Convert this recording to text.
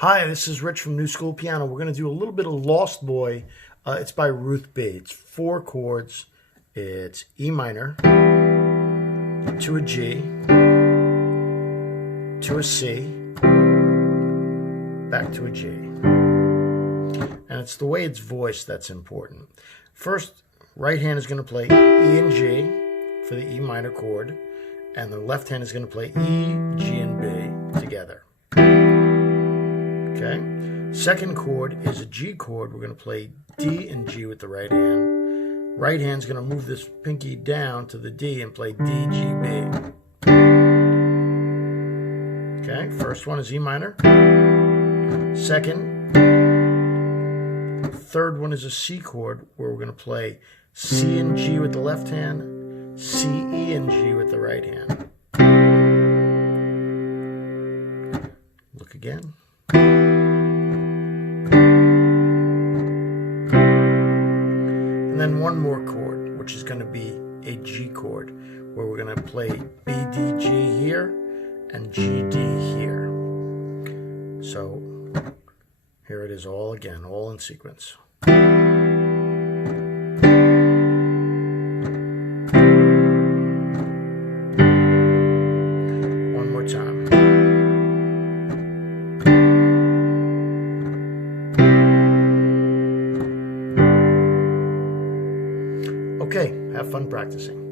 Hi, this is Rich from New School Piano. We're going to do a little bit of Lost Boy. It's by Ruth B. It's 4 chords. It's E minor, to a G, to a C, back to a G. And it's the way it's voiced that's important. First, right hand is going to play E and G for the E minor chord, and the left hand is going to play E, G, and B together. Okay. Second chord is a G chord. We're going to play D and G with the right hand. Right hand's going to move this pinky down to the D and play D, G, B. Okay. First one is E minor. Second. Third one is a C chord where we're going to play C and G with the left hand, C, E, and G with the right hand. Look again. And then one more chord, which is going to be a G chord, where we're going to play B, D, G here and G, D here. So here it is all again, all in sequence. One more time. Okay, have fun practicing.